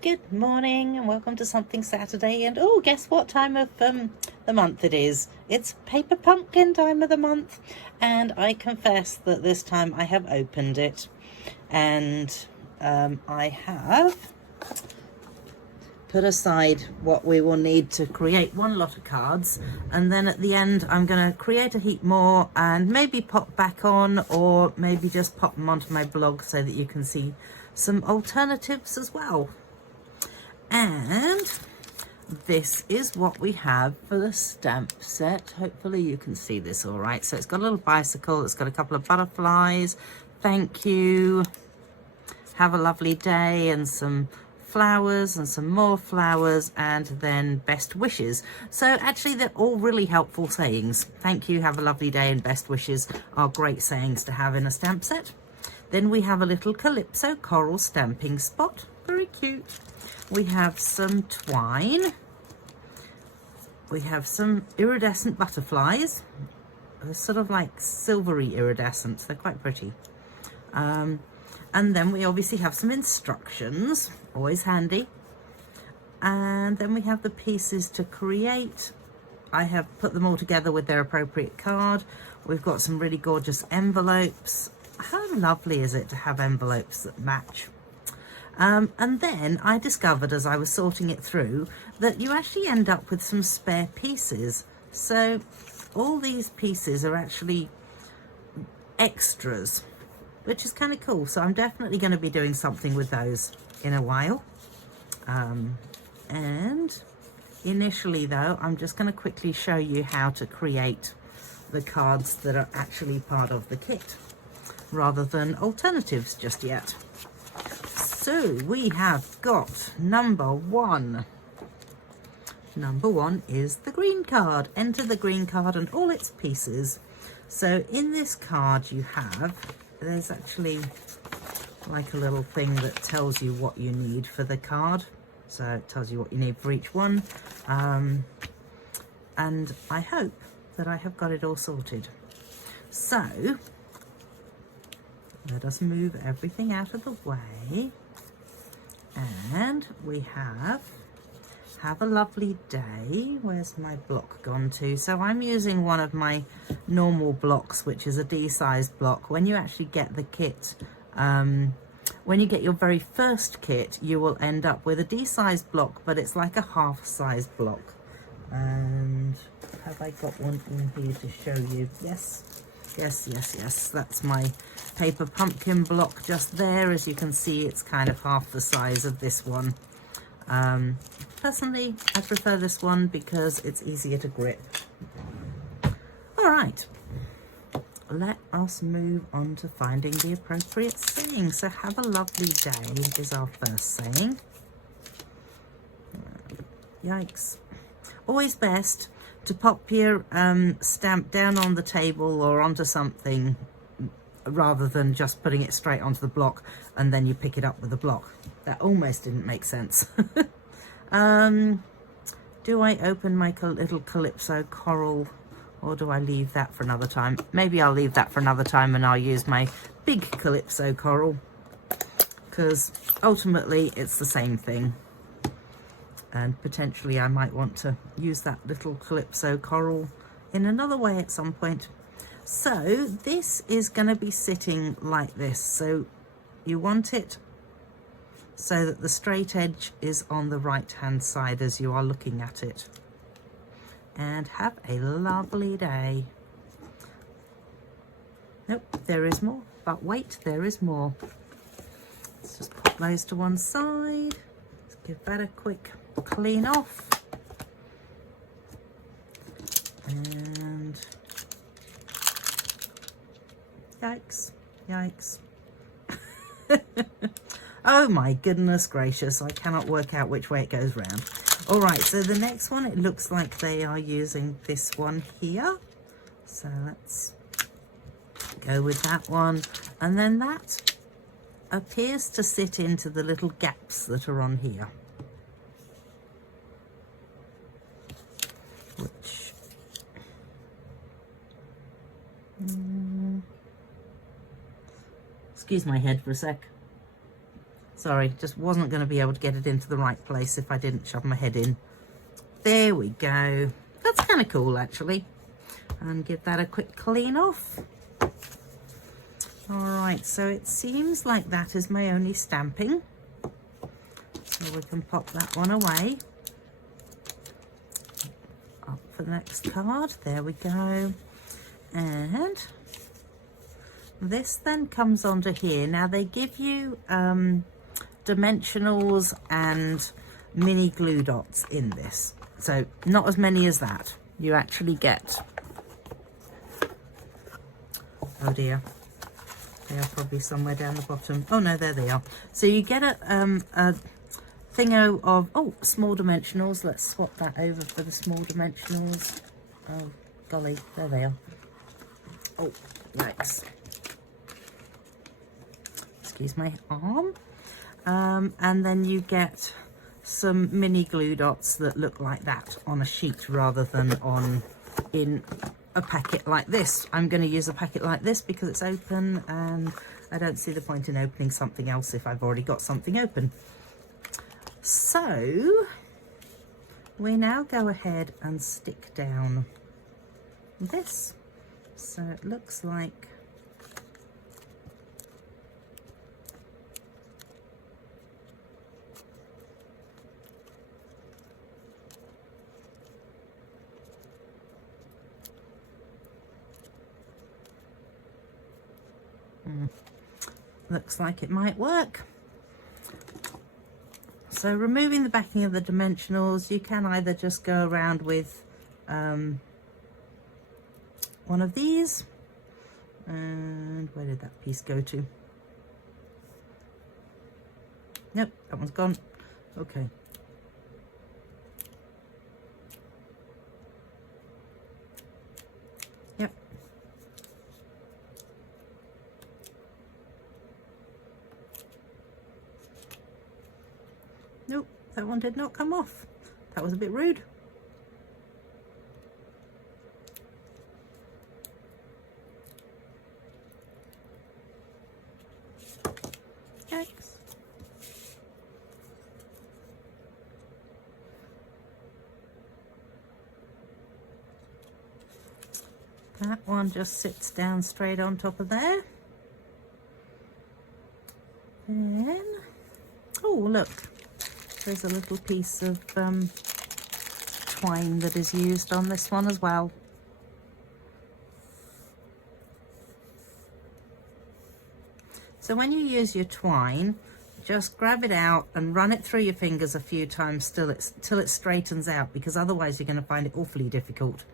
Good morning and welcome to Something Saturday. And oh, guess what time of the month it is? It's Paper Pumpkin time of the month, and I confess that this time I have opened it, and I have put aside what we will need to create one lot of cards, and then at the end I'm going to create a heap more and maybe pop back on, or maybe just pop them onto my blog so that you can see some alternatives as well. And this is what we have for the stamp set. Hopefully you can see this all right. So it's got a little bicycle, it's got a couple of butterflies, thank you, have a lovely day, and some flowers and some more flowers, and then best wishes. So actually they're all really helpful sayings. Thank you, have a lovely day, and best wishes are great sayings to have in a stamp set. Then we have a little Calypso coral stamping spot, very cute. We have some twine. We have some iridescent butterflies. They're sort of like silvery iridescent. They're quite pretty. And then we obviously have some instructions, always handy. And then we have the pieces to create. I have put them all together with their appropriate card. We've got some really gorgeous envelopes. How lovely is it to have envelopes that match? And then I discovered as I was sorting it through that you actually end up with some spare pieces. So all these pieces are actually extras, which is kind of cool. So I'm definitely going to be doing something with those in a while. And initially though, I'm just going to quickly show you how to create the cards that are actually part of the kit, rather than alternatives just yet. So we have got number one. Number one is the green card. Enter the green card and all its pieces. So in this card you have, there's actually like a little thing that tells you what you need for the card. So it tells you what you need for each one. And I hope that I have got it all sorted. So let us move everything out of the way. And we have a lovely day. Where's my block gone to? So I'm using one of my normal blocks, which is a D-size block. When you actually get the kit, when you get your very first kit, you will end up with a D-size block, but it's like a half-size block. And have I got one in here to show you? Yes. Yes, that's my Paper Pumpkin block just there. As you can see, it's kind of half the size of this one. Personally, I prefer this one because it's easier to grip. All right, let us move on to finding the appropriate saying. So have a lovely day is our first saying. Yikes. Always best to pop your stamp down on the table or onto something, rather than just putting it straight onto the block and then you pick it up with the block. That almost didn't make sense. Do I open my little Calypso coral, or do I leave that for another time? Maybe I'll leave that for another time and I'll use my big Calypso coral, because ultimately it's the same thing. And potentially I might want to use that little Calypso coral in another way at some point. So this is going to be sitting like this. So you want it so that the straight edge is on the right hand side as you are looking at it. And have a lovely day. Nope, there is more, but wait, there is more. Let's just put those to one side. Let's give that a quick clean off. And yikes. Oh my goodness gracious, I cannot work out which way it goes round. All right, so the next one, it looks like they are using this one here. So let's go with that one. And then that appears to sit into the little gaps that are on here. Which excuse my head for a sec. Sorry, just wasn't going to be able to get it into the right place if I didn't shove my head in. There we go. That's kind of cool, actually. And give that a quick clean off. All right, so it seems like that is my only stamping. So we can pop that one away. Up for the next card. There we go. And this then comes onto here. Now they give you dimensionals and mini glue dots in this. So not as many as that. You actually get, oh dear, they are probably somewhere down the bottom. Oh no, there they are. So you get a thingo of, oh, small dimensionals. Let's swap that over for the small dimensionals. Oh golly, there they are. Oh, yikes. Excuse my arm. And then you get some mini glue dots that look like that on a sheet rather than on in a packet like this. I'm going to use a packet like this because it's open, and I don't see the point in opening something else if I've already got something open. So we now go ahead and stick down this. So it looks like looks like it might work. So removing the backing of the dimensionals, you can either just go around with one of these, and where did that piece go to? Nope, that one's gone. Okay. Yep. Nope, that one did not come off. That was a bit rude. Yikes. That one just sits down straight on top of there. Then, oh look, there's a little piece of twine that is used on this one as well. So when you use your twine, just grab it out and run it through your fingers a few times till it straightens out, because otherwise you're going to find it awfully difficult.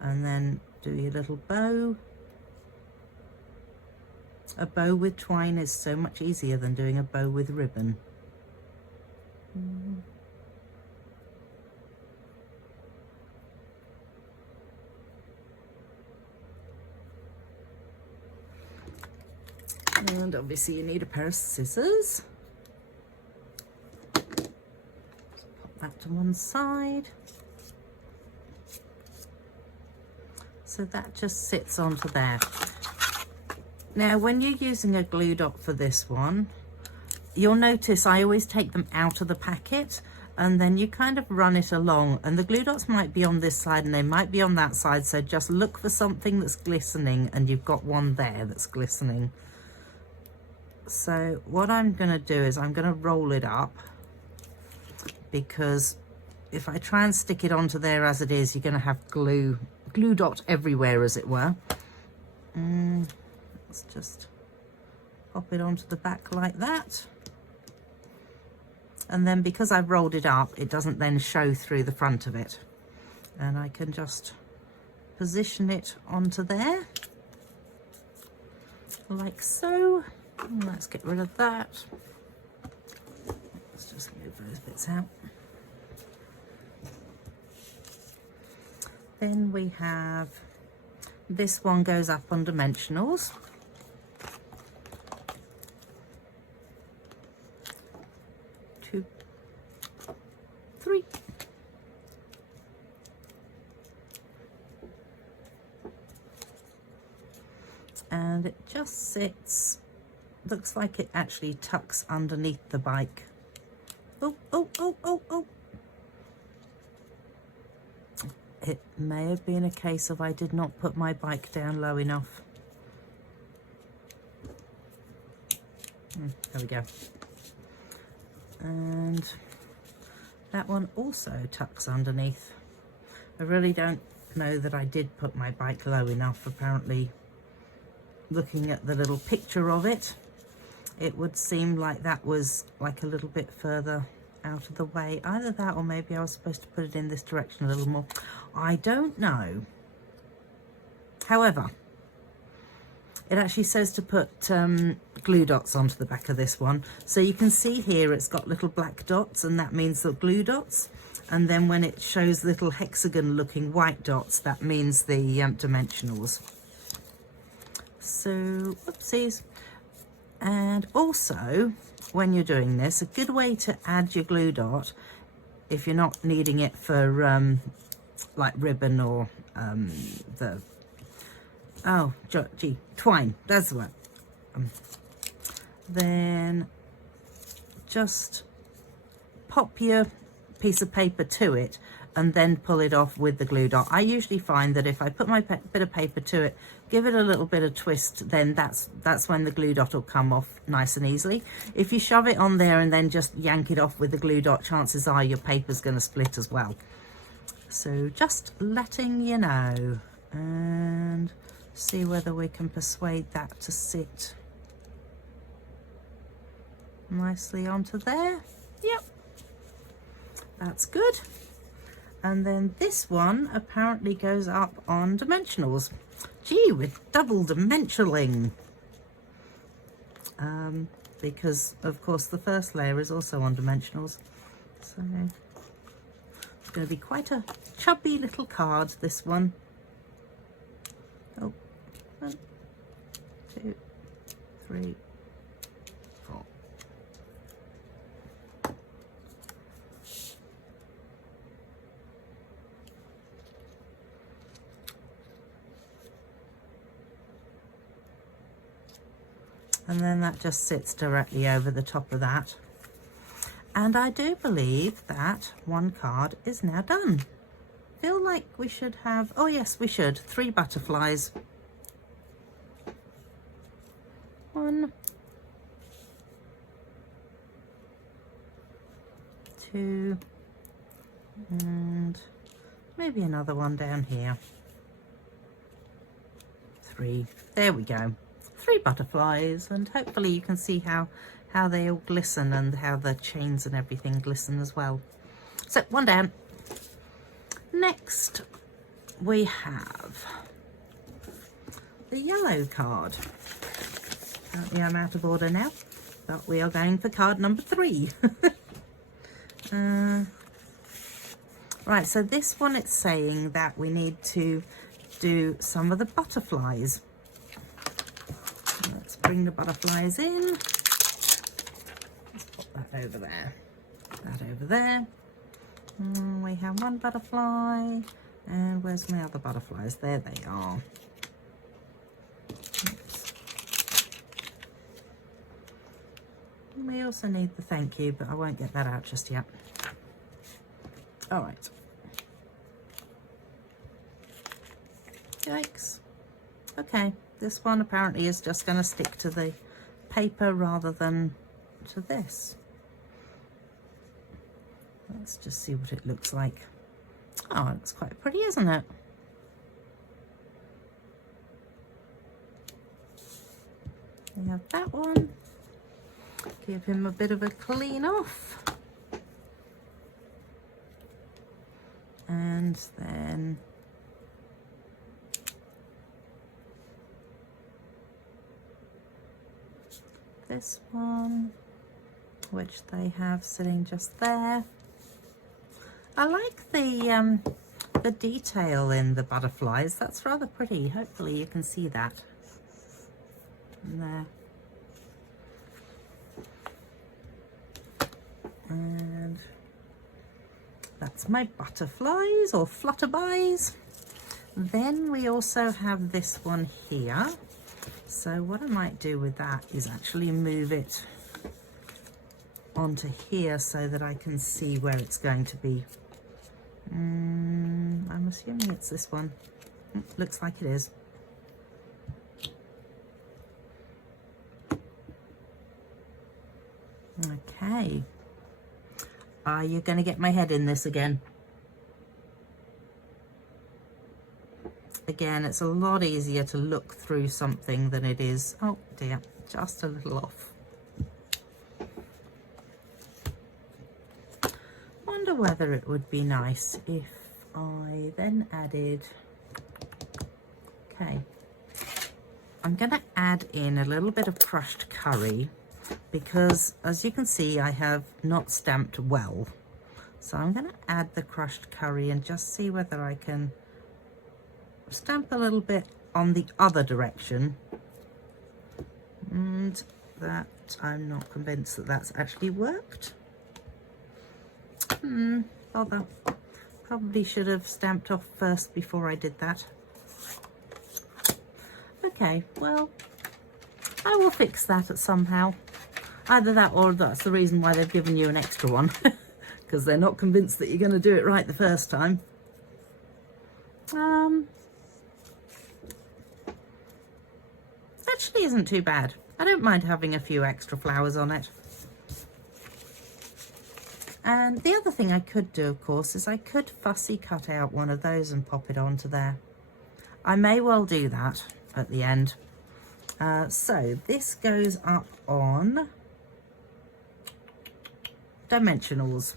And then do your little bow. A bow with twine is so much easier than doing a bow with ribbon. And obviously you need a pair of scissors. Just pop that to one side. So that just sits onto there. Now when you're using a glue dot for this one, you'll notice I always take them out of the packet and then you kind of run it along, and the glue dots might be on this side and they might be on that side, so just look for something that's glistening, and you've got one there that's glistening. So what I'm going to do is I'm going to roll it up, because if I try and stick it onto there as it is, you're going to have glue dot everywhere, as it were. Let's just pop it onto the back like that. And then because I've rolled it up, it doesn't then show through the front of it. And I can just position it onto there, like so. And let's get rid of that. Let's just move those bits out. Then we have, this one goes up on dimensionals. 2, 3. And it just sits looks like it actually tucks underneath the bike. Oh, oh, oh, oh, oh. It may have been a case of I did not put my bike down low enough. There we go. And that one also tucks underneath. I really don't know that I did put my bike low enough. Apparently, looking at the little picture of it, it would seem like that was like a little bit further out of the way. Either that or maybe I was supposed to put it in this direction a little more. I don't know. However, it actually says to put glue dots onto the back of this one. So you can see here it's got little black dots, and that means the glue dots. And then when it shows little hexagon looking white dots, that means the dimensionals. So, whoopsies. And also, when you're doing this, a good way to add your glue dot, if you're not needing it for like ribbon or twine, that's the one. Then just pop your piece of paper to it and then pull it off with the glue dot. I usually find that if I put my bit of paper to it, give it a little bit of twist, then that's when the glue dot will come off nice and easily. If you shove it on there and then just yank it off with the glue dot, chances are your paper's going to split as well. So just letting you know, and see whether we can persuade that to sit nicely onto there. Yep, that's good. And then this one apparently goes up on dimensionals. Gee, with double dimensionaling. Because of course the first layer is also on dimensionals. So it's going to be quite a chubby little card, this one. Oh, 1, 2, 3, 4. And then that just sits directly over the top of that. And I do believe that one card is now done. Feel like we should have, oh yes, we should, 3 butterflies. 1, 2, and maybe another one down here. 3, there we go. 3 butterflies, and hopefully you can see how they all glisten and how the chains and everything glisten as well. So 1 down. Next we have the yellow card. Apparently I'm out of order now, but we are going for card number 3. Right, so this one, it's saying that we need to do some of the butterflies. Let's bring the butterflies in. Let's pop that over there. That over there. We have 1 butterfly. And where's my other butterflies? There they are. Oops. We also need the thank you, but I won't get that out just yet. All right. Yikes. Okay. This one apparently is just going to stick to the paper rather than to this. Let's just see what it looks like. Oh, it looks quite pretty, isn't it? We have that one. Give him a bit of a clean off. And then this one, which they have sitting just there. I like the detail in the butterflies. That's rather pretty. Hopefully you can see that. And there. And that's my butterflies or flutterbys. Then we also have this one here, So what I might do with that is actually move it onto here so that I can see where it's going to be. I'm assuming it's this one. Looks like it is. Okay. Are you going to get my head in this again? Again, it's a lot easier to look through something than it is. Oh dear, just a little off. Wonder whether it would be nice if I then added, okay, I'm going to add in a little bit of crushed curry because as you can see I have not stamped well. So I'm going to add the crushed curry and just see whether I can stamp a little bit on the other direction, and that I'm not convinced that that's actually worked. Bother. Probably should have stamped off first before I did that. Okay, well, I will fix that somehow. Either that or that's the reason why they've given you an extra one, because they're not convinced that you're going to do it right the first time. Actually isn't too bad. I don't mind having a few extra flowers on it. And the other thing I could do, of course, is I could fussy cut out one of those and pop it onto there. I may well do that at the end. So this goes up on Dimensionals.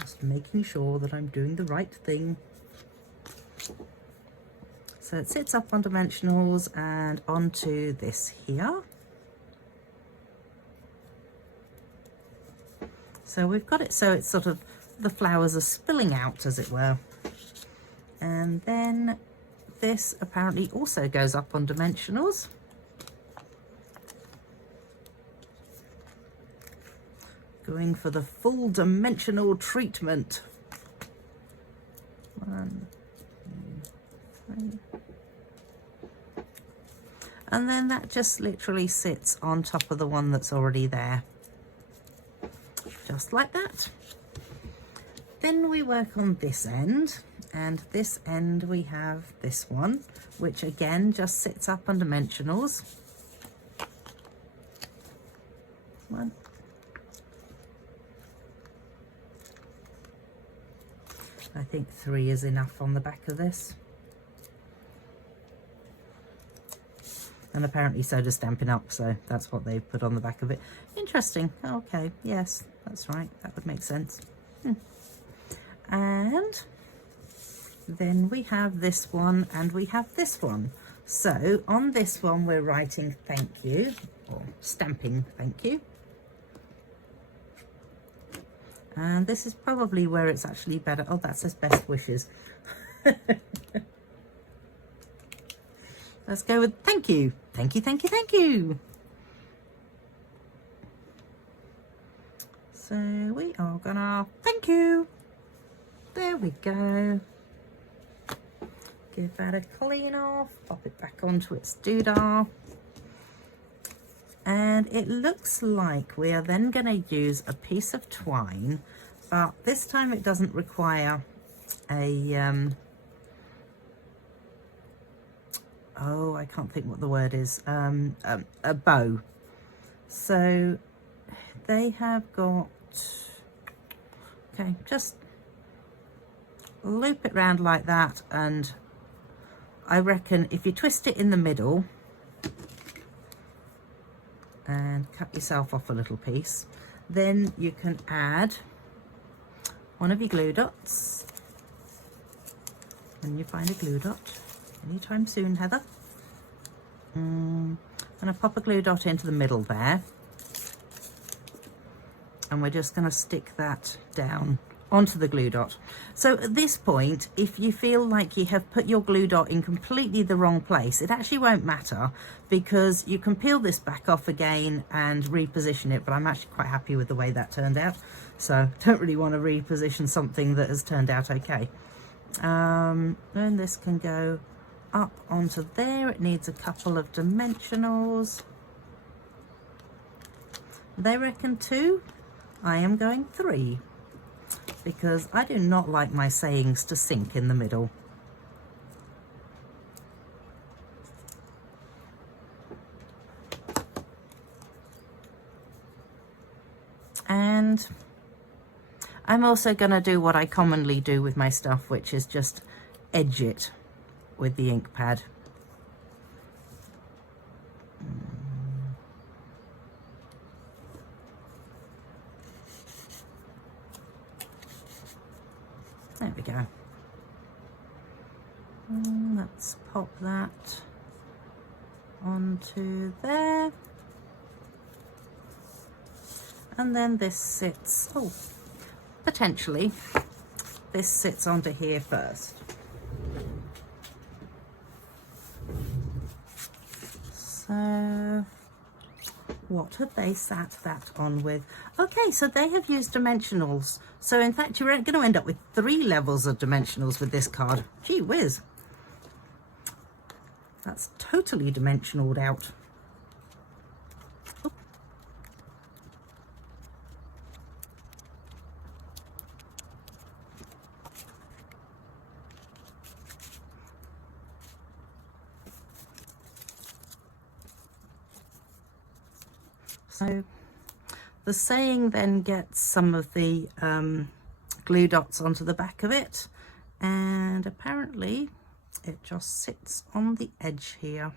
Just making sure that I'm doing the right thing. So it sits up on Dimensionals and onto this here. So we've got it so it's sort of, the flowers are spilling out, as it were. And then this apparently also goes up on Dimensionals. Going for the full dimensional treatment. 1, 2, 3. And then that just literally sits on top of the one that's already there. Just like that. Then we work on this end, and this end we have this one, which again just sits up on Dimensionals. One. I think 3 is enough on the back of this. And apparently so does Stampin' Up, so that's what they've put on the back of it. Interesting. Okay, yes, that's right. That would make sense. And then we have this one and we have this one. So on this one we're writing thank you, or stamping thank you. And this is probably where it's actually better. Oh, that says best wishes. Let's go with thank you. Thank you, thank you, thank you. So we are gonna thank you. There we go. Give that a clean off. Pop it back onto its doodah. And it looks like we are then going to use a piece of twine, but this time it doesn't require a oh, I can't think what the word is, a bow. So they have got, okay, just loop it round like that, and I reckon if you twist it in the middle and cut yourself off a little piece, then you can add one of your glue dots. When you find a glue dot anytime soon, Heather. I'm going to pop a glue dot into the middle there, and we're just going to stick that down onto the glue dot. So at this point, if you feel like you have put your glue dot in completely the wrong place, it actually won't matter, because you can peel this back off again and reposition it, but I'm actually quite happy with the way that turned out, so don't really want to reposition something that has turned out okay. And this can go up onto there. It needs a couple of dimensionals. They reckon 2. I am going 3 because I do not like my sayings to sink in the middle. And I'm also going to do what I commonly do with my stuff, which is just edge it with the ink pad. There we go. Let's pop that onto there. And then this sits, oh, potentially, this sits onto here first. So, what have they sat that on with? Okay, so they have used dimensionals. So in fact, you're going to end up with 3 levels of dimensionals with this card. Gee whiz. That's totally dimensionaled out. So the saying then gets some of the glue dots onto the back of it, and apparently it just sits on the edge here.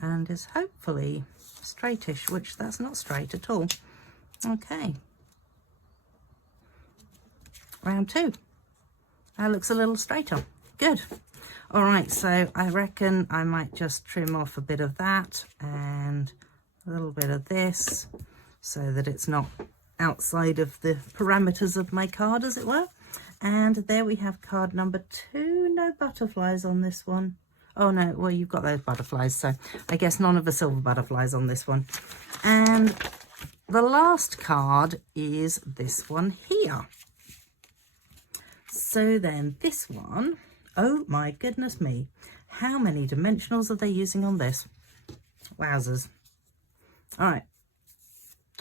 And is hopefully straightish, which that's not straight at all. Okay. Round 2. That looks a little straighter. Good. All right, so I reckon I might just trim off a bit of that and a little bit of this so that it's not outside of the parameters of my card, as it were. And there we have card number 2. No butterflies on this one. Oh no, well, you've got those butterflies, so I guess none of the silver butterflies on this one. And the last card is this one here. So then this one, oh my goodness me, how many dimensionals are they using on this? Wowzers. All right,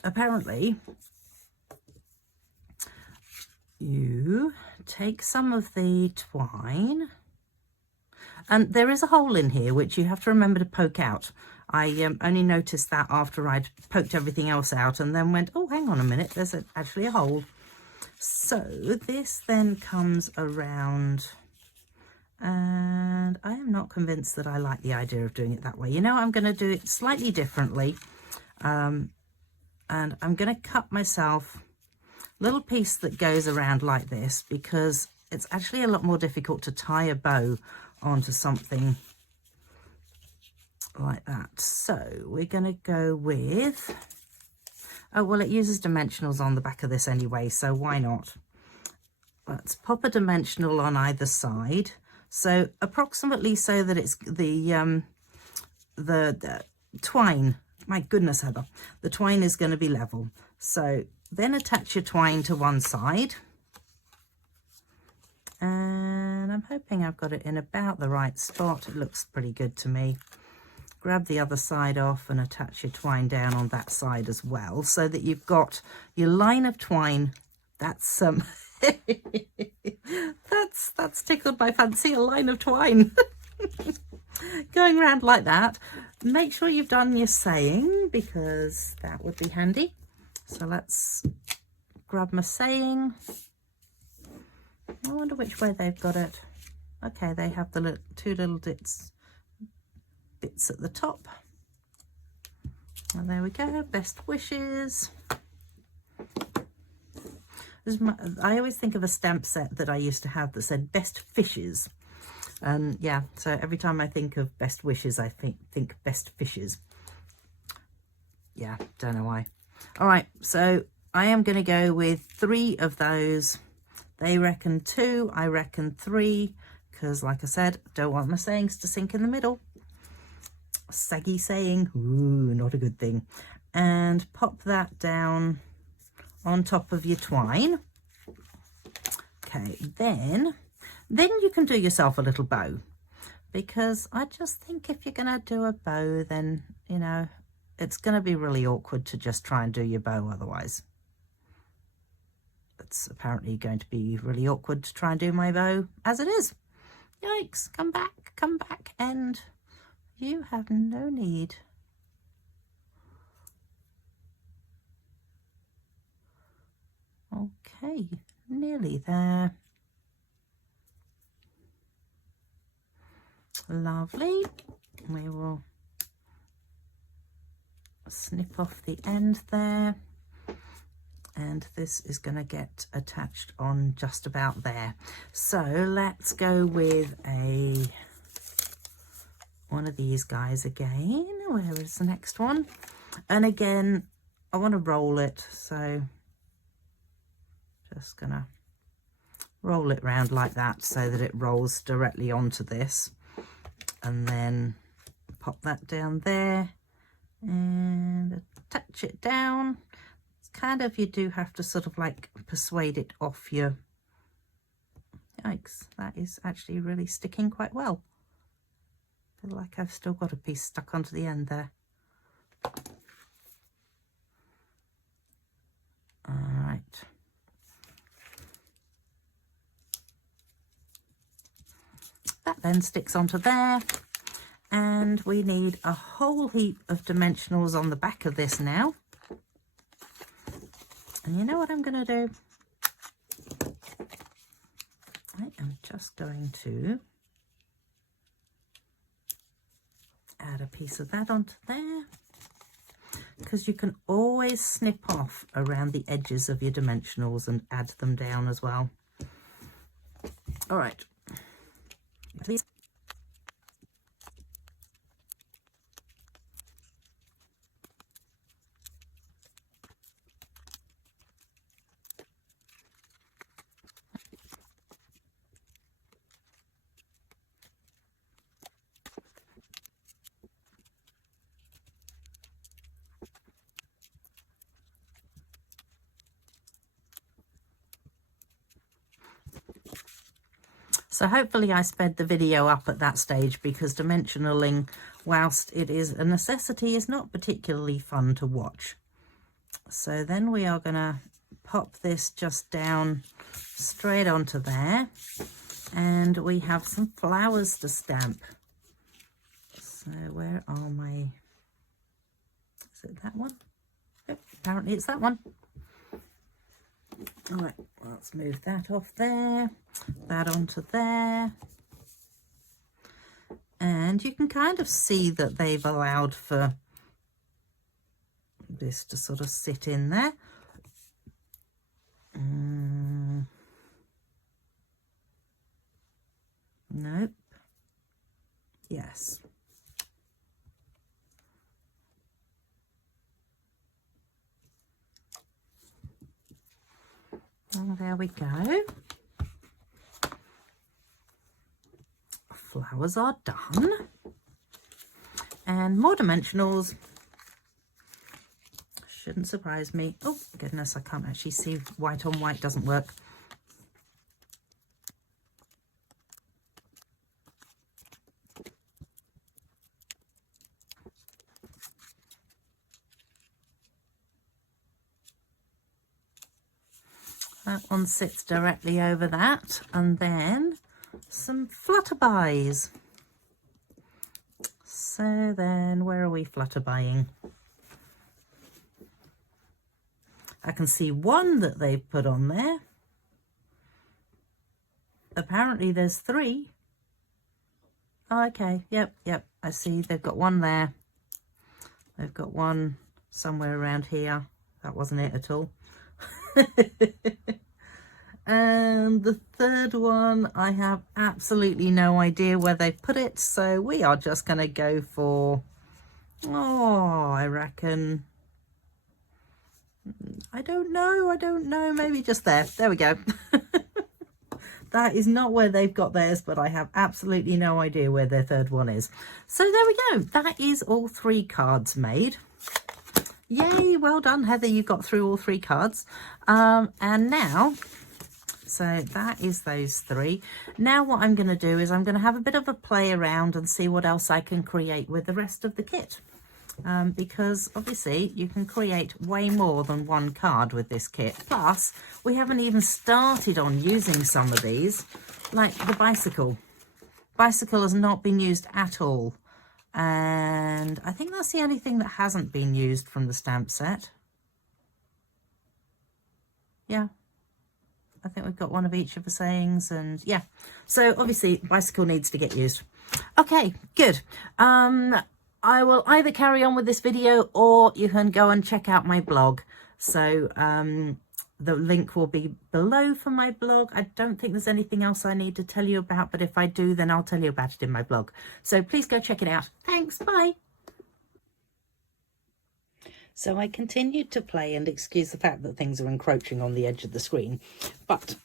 apparently you take some of the twine, and there is a hole in here which you have to remember to poke out. I only noticed that after I'd poked everything else out and then went, oh, hang on a minute, there's actually a hole. So this then comes around, and I am not convinced that I like the idea of doing it that way. You know, I'm going to do it slightly differently, and I'm going to cut myself a little piece that goes around like this, because it's actually a lot more difficult to tie a bow onto something like that. So we're going to go with, oh well, it uses dimensionals on the back of this anyway, so why not? Let's pop a dimensional on either side, so approximately so that it's the twine, my goodness Heather, the twine is going to be level. So then attach your twine to one side, and I'm hoping I've got it in about the right spot. It looks pretty good to me. Grab the other side off and attach your twine down on that side as well, so that you've got your line of twine. That's that's tickled my fancy, a line of twine going around like that. Make sure you've done your saying, because that would be handy. So let's grab my saying. I wonder which way they've got it. Okay, they have the two little bits at the top. And there we go, best wishes. I always think of a stamp set that I used to have that said best fishes. And yeah, so every time I think of best wishes, I think best fishes. Yeah, don't know why. All right, so I am going to go with 3 of those. They reckon 2, I reckon 3, because like I said, don't want my sayings to sink in the middle. Saggy saying, ooh, not a good thing. And pop that down on top of your twine. Okay, then you can do yourself a little bow, because I just think if you're going to do a bow, then, you know, it's going to be really awkward to just try and do your bow otherwise. It's apparently going to be really awkward to try and do my bow as it is. Yikes, come back, and you have no need. Okay, nearly there. Lovely. We will snip off the end there, and this is going to get attached on just about there. So let's go with one of these guys again. Where is the next one? And again, I want to roll it, so just gonna roll it round like that so that it rolls directly onto this, and then pop that down there and attach it down. It's kind of, you do have to sort of like persuade it off your, yikes, that is actually really sticking quite well. I feel like I've still got a piece stuck onto the end there. All right. That then sticks onto there, and we need a whole heap of dimensionals on the back of this now. And you know what I'm going to do? I am just going to add a piece of that onto there, because you can always snip off around the edges of your dimensionals and add them down as well. All right. Please. So hopefully I sped the video up at that stage, because dimensionaling, whilst it is a necessity, is not particularly fun to watch. So then we are going to pop this just down straight onto there, and we have some flowers to stamp. So where are my, is it that one? Yep, apparently it's that one. All right, well, let's move that off there, that onto there. And you can kind of see that they've allowed for this to sort of sit in there. Nope. Yes. Oh, there we go. Flowers are done. And more dimensionals. Shouldn't surprise me. Oh, goodness, I can't actually see. White on white doesn't work. That one sits directly over that, and then some flutterbys. So then, where are we flutterbying? I can see one that they've put on there. Apparently there's 3. Oh, okay, yep, I see they've got one there. They've got one somewhere around here. That wasn't it at all. And the third one, I have absolutely no idea where they put it, so we are just going to go for, oh, I reckon, I don't know, maybe just there. There we go. That is not where they've got theirs, but I have absolutely no idea where their third one is. So there we go. That is all 3 cards made. Yay, well done, Heather, you got through all 3 cards. And now, So that is those 3. Now what I'm going to do is I'm going to have a bit of a play around and see what else I can create with the rest of the kit. Because obviously you can create way more than one card with this kit. Plus, we haven't even started on using some of these, like the bicycle. Bicycle has not been used at all. And I think that's the only thing that hasn't been used from the stamp set. Yeah. I think we've got one of each of the sayings, and yeah. So obviously bicycle needs to get used. Okay, good. I will either carry on with this video or you can go and check out my blog. So the link will be below for my blog. I don't think there's anything else I need to tell you about, but if I do, then I'll tell you about it in my blog. So please go check it out. Thanks, bye. So I continued to play, and excuse the fact that things are encroaching on the edge of the screen, but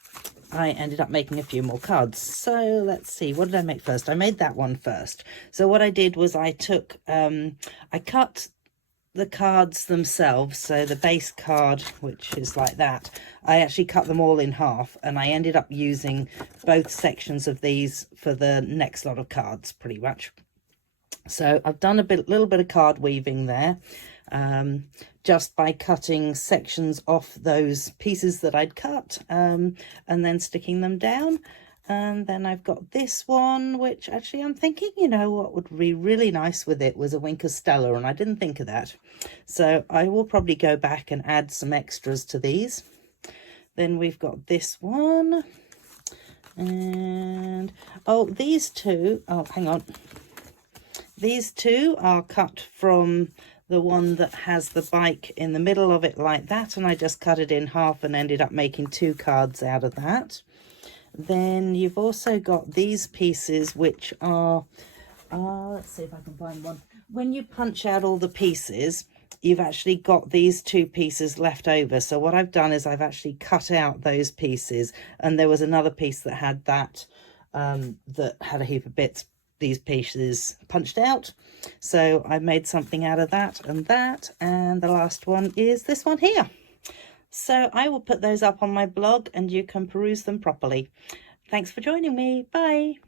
I ended up making a few more cards. So let's see, what did I make first? I made that one first. So what I did was I took, I cut the cards themselves. So the base card, which is like that, I actually cut them all in half, and I ended up using both sections of these for the next lot of cards pretty much. So I've done a little bit of card weaving there. Just by cutting sections off those pieces that I'd cut and then sticking them down. And then I've got this one, which actually I'm thinking, you know, what would be really nice with it was a Wink of Stella, and I didn't think of that. So I will probably go back and add some extras to these. Then we've got this one. And, oh, these two, oh, hang on. These two are cut from the one that has the bike in the middle of it like that, and I just cut it in half and ended up making 2 cards out of that. Then you've also got these pieces, which are, let's see if I can find one. When you punch out all the pieces, you've actually got these 2 pieces left over. So what I've done is I've actually cut out those pieces, and there was another piece that had that, that had a heap of bits, these pieces punched out. So I made something out of that, and the last one is this one here. So I will put those up on my blog and you can peruse them properly. Thanks for joining me. Bye.